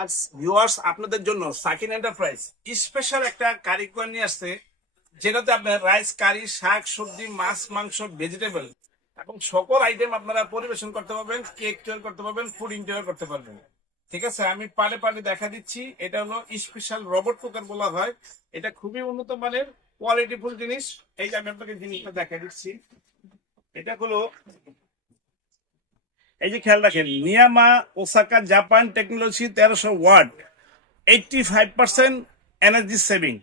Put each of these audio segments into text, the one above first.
আজ ভিউয়ার্স আপনাদের জন্য সাকিন এন্টারপ্রাইজ স্পেশাল একটা কারিগর নিয়ে আসছে, যেটাতে আপনার রাইস কারি শাক, সবজি, মাছ, মাংস ভেজিটেবল এবং সকল আইটেম আপনারা পরিবেশন করতে পারবেন কেক তৈরি করতে পারবেন পুডিং তৈরি করতে পারবেন। ঠিক আছে, আমি পালে পালে দেখা দিচ্ছি। এটা হলো স্পেশাল রোবট কুকার বলা হয়। এটা খুবই উন্নত মানের কোয়ালিটিফুল জিনিস। এই যে আমি আপনাকে জিনিসটা দেখা দিচ্ছি। এটা হলো এই যে খেয়াল রাখেন, নিয়ামা, ওসাকা, জাপান, টেকনোলজি, তেরোশো watt, eighty five percent energy saving,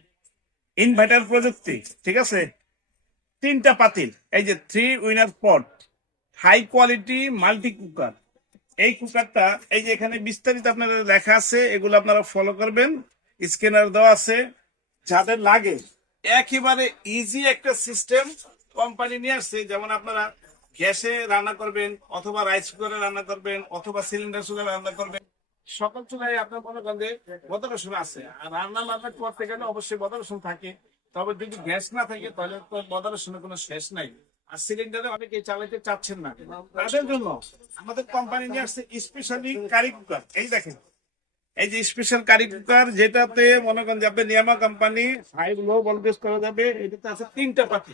inverter প্রযুক্তি, ঠিক আছে? তিনটা পাতিল, এই যে three winner pot, high quality multi cooker. এই কুকারটা, এই যে এখানে বিস্তারিত আপনাদের লেখা আছে, এগুলো আপনারা ফলো করবেন। স্ক্যানার দেওয়া আছে, যাদের লাগে। একেবারে ইজি একটা সিস্টেম কোম্পানি নিয়ে আসছে, যেমন আপনারা গ্যাসে রান্না করবেন, অথবা রাইস কুকারে রান্না করবেন, অথবা সিলিন্ডার চুলায় রান্না করবেন। সকল চুলায় আপনার মনে করেন যে বদ রসুন আছে, আর রান্না রান্না করতে গেলে অবশ্যই বদ রসুন থাকে। তবে যদি গ্যাস না থাকে, তাহলে তো বদ রসুনের কোনো শেষ নাই। আর সিলিন্ডারে অনেকে চালাতে চাচ্ছেন না। তাদের জন্য আমাদের কোম্পানি নিয়ে আসছে স্পেশালি কারি কুকার এই দেখেন, এই যে স্পেশাল কারি কুকার যেটাতে মনে করেন যে আপনি Niyama company high low voltage করা যাবে, এটাতে আছে তিনটা পাতি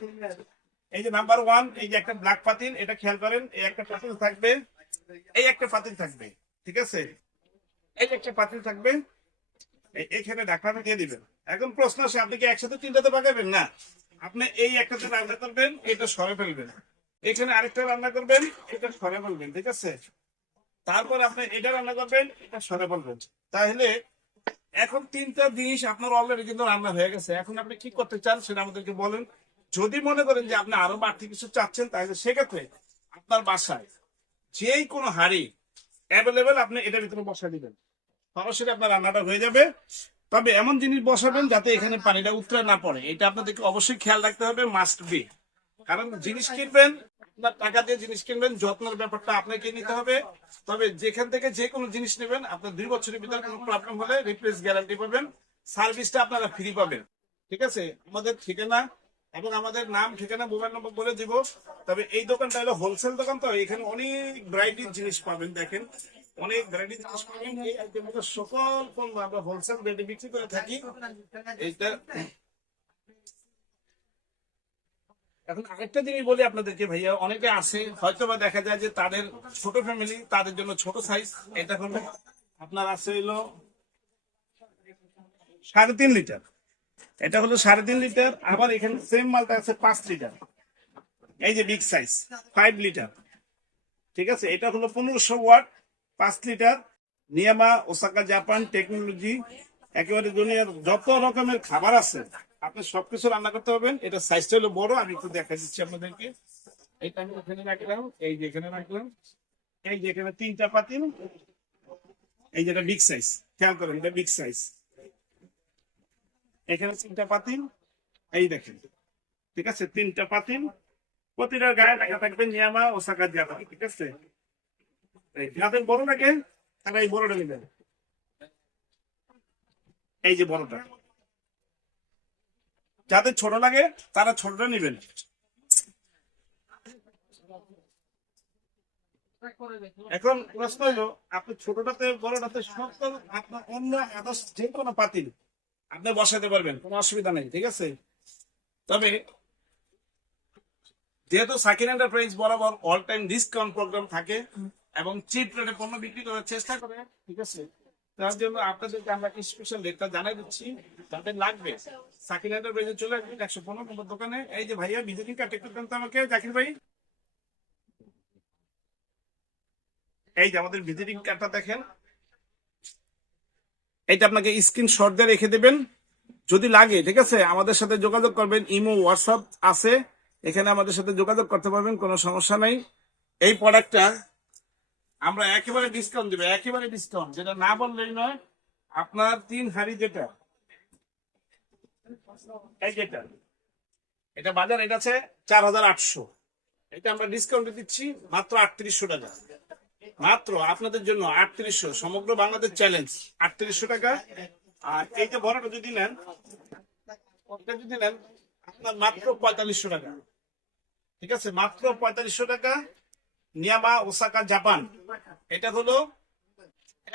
এই যে নাম্বার ওয়ান এই যে একটা ব্ল্যাক পাতিল এটা খেয়াল করেন, এই একটা পাতিল থাকবে, এই একটা পাতিল থাকবে, ঠিক আছে? এই একটা পাতিল থাকবে এখানে ঢাকনাটা দিয়ে দিবেন। এখন প্রশ্ন আসে, আপনি কি একসাথে তিনটাতে পাকাবেন না। আপনি এই একটাতে রান্না করবেন, এটা সরে ফেলবেন। এখানে আরেকটা রান্না করবেন, এটা সরে ফেলবেন, ঠিক আছে? তারপর আপনি এটা রান্না করবেন, এটা সরে ফেলবেন। তাহলে এখন তিনটা জিনিস আপনার অলরেডি কিন্তু রান্না হয়ে গেছে। এখন আপনি কি করতে চান সেটা আমাদেরকে বলেন। যদি মনে করেন যে আপনি আরও বাড়তি কিছু চাচ্ছেন, তাহলে সেক্ষেত্রে আপনার বাসায় যেই কোনো হাড়ি অ্যাভেলেবেল আপনি এটার ভিতরে বসা দিবেন। সরাসরি আপনার রান্নাটা হয়ে যাবে। তবে এমন জিনিস বসাবেন যাতে এখানে পানিটা উতরে না পড়ে। এটা আপনাদেরকে অবশ্যই খেয়াল রাখতে হবে মাস্ট বি কারণ জিনিস কিনবেন, আপনার টাকা দিয়ে জিনিস কিনবেন, যত্নের ব্যাপারটা আপনাকে নিতে হবে। তবে যেখান থেকে যে কোনো জিনিস নেবেন, আপনার দুই বছরের ভিতরে কোনো প্রবলেম হলে রিপ্লেস গ্যারান্টি পাবেন। সার্ভিসটা আপনারা ফ্রি পাবেন। ঠিক আছে? আমাদের ঠিকানা এবং আমাদের নাম, ঠিকানা, মোবাইল নম্বর বলে দিব। তবে এই দোকানটা হলো হোলসেল দোকান, তো এখানে অনেক ভ্যারাইটির জিনিস পাবেন, দেখেন। অনেক ভ্যারাইটি জিনিস পাবেন। এই আইটেমের সকল পণ্য আমরা হোলসেল রেটে বিক্রি করে থাকি। এইটা এখন আরেকটা জিনিস বলি আপনাদেরকে ভাইয়া, অনেকে আছে হয়তো বা দেখা যায় যে তাদের ছোট ফ্যামিলি তাদের জন্য ছোট সাইজ এটা হলো আপনার আছে হলো সাড়ে তিন লিটার। এটা হলো সাড়ে তিন লিটার, আবার এখানে সেম মালটা আছে পাঁচ লিটার। এই যে বিগ সাইজ ফাইভ লিটার। ঠিক আছে? এটা হলো পনেরোশো ওয়াট, পাঁচ litre. Niyama, Osaka, Japan, technology, একেবারে দুনিয়ার যত রকমের খাবার আছে, আপনি সবকিছু রান্না করতে পারবেন। এটা সাইজটা হলো বড়, আমি একটু দেখা দিচ্ছি আপনাদেরকে। এইটা আমি এখানে রাখলাম, এই যে এখানে রাখলাম। এই যে এখানে তিনটা পাতিল, এই যেটা বিগ সাইজ খেয়াল করেন, এটা বিগ সাইজ এখানে তিনটা পাতিল, এই দেখেন। ঠিক আছে? তিনটা পাতিল প্রতিটার গায়ে লেখা থাকবে নিয়ামা ওসাকা জাপান ঠিক আছে? যাদের বড় লাগে, তারা এই বড়টা নেবেন। এই যে বড়টা। যাদের ছোট লাগে, তারা ছোটটা নেবেন। এখন প্রশ্ন হলো, আপনি ছোটটাতে, বড়টাতে সব আপনার অন্য আদার্স যে কোনো পাতিল আপনি বসাতে পারবেন, কোনো অসুবিধা নেই, ঠিক আছে? তবে, যেহেতু সাকিন এন্টারপ্রাইজ বরাবর অল টাইম ডিসকাউন্ট প্রোগ্রাম থাকে এবং চিপ রেটে পণ্য বিক্রি করার চেষ্টা করে, ঠিক আছে? তার জন্য আপনাদেরকে আমরা স্পেশাল রেটটা জানাই দিচ্ছি যাদের লাগবে। সাকিন এন্টারপ্রাইজে চলে আসবেন, একশো পনেরো নম্বর দোকানে। এই যে ভাইয়া ভিজিটিং কার্ড একটু দেন তো আমাকে, জাকির ভাই? এই যে আমাদের ভিজিটিং কার্ডটা দেখেন। এইটা আপনাকে স্ক্রিনশট দিয়ে রেখে দেবেন। যদি লাগে, ঠিক আছে? আমাদের সাথে যোগাযোগ করবেন। ইমো হোয়াটসঅ্যাপ আছে। এখানে আমাদের সাথে যোগাযোগ করতে পারবেন, কোনো সমস্যা নাই। এই প্রোডাক্টটা আমরা একেবারে ডিসকাউন্ট দেবো, একেবারে ডিসকাউন্ট যেটা না বললেই নয়, আপনার তিন হাড়ি যেটা, এই যেটা, এটা বাজার, এটা আছে চার হাজার আটশো। এটা আমরা ডিসকাউন্টে দিচ্ছি, মাত্র আটত্রিশশো টাকা। মাত্র আপনাদের জন্য আটত্রিশশো, সমগ্র বাংলাদেশ চ্যালেঞ্জ আটত্রিশশো টাকা। আর এই যে বড়টা যদি নেন যদি নেন, আপনার মাত্র পঁয়তাল্লিশশো টাকা। ঠিক আছে? মাত্র পঁয়তাল্লিশশো টাকা, নিয়ামা ওসাকা জাপান। এটা হলো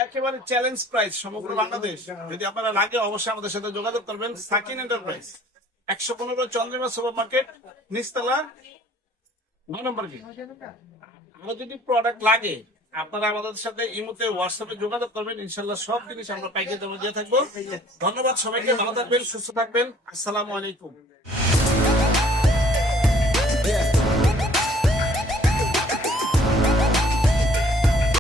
একেবারে চ্যালেঞ্জ প্রাইস সমগ্র বাংলাদেশ। যদি আপনারা লাগে, অবশ্যই আমাদের সাথে যোগাযোগ করবেন। সাকিন এন্টারপ্রাইজ একশো পনেরো চন্দ্রমা সুপার মার্কেট নিচতলা নয় নম্বর কি আরও যদি প্রোডাক্ট লাগে আপনারা আমাদের সাথে এই মুহূর্তে হোয়াটসঅ্যাপে যোগাযোগ করবেন। ইনশাল্লাহ সব জিনিস আমরা পাইকারি দিয়ে থাকব। ধন্যবাদ সবাইকে, ভালো থাকবেন, সুস্থ থাকবেন। আসসালামু আলাইকুম.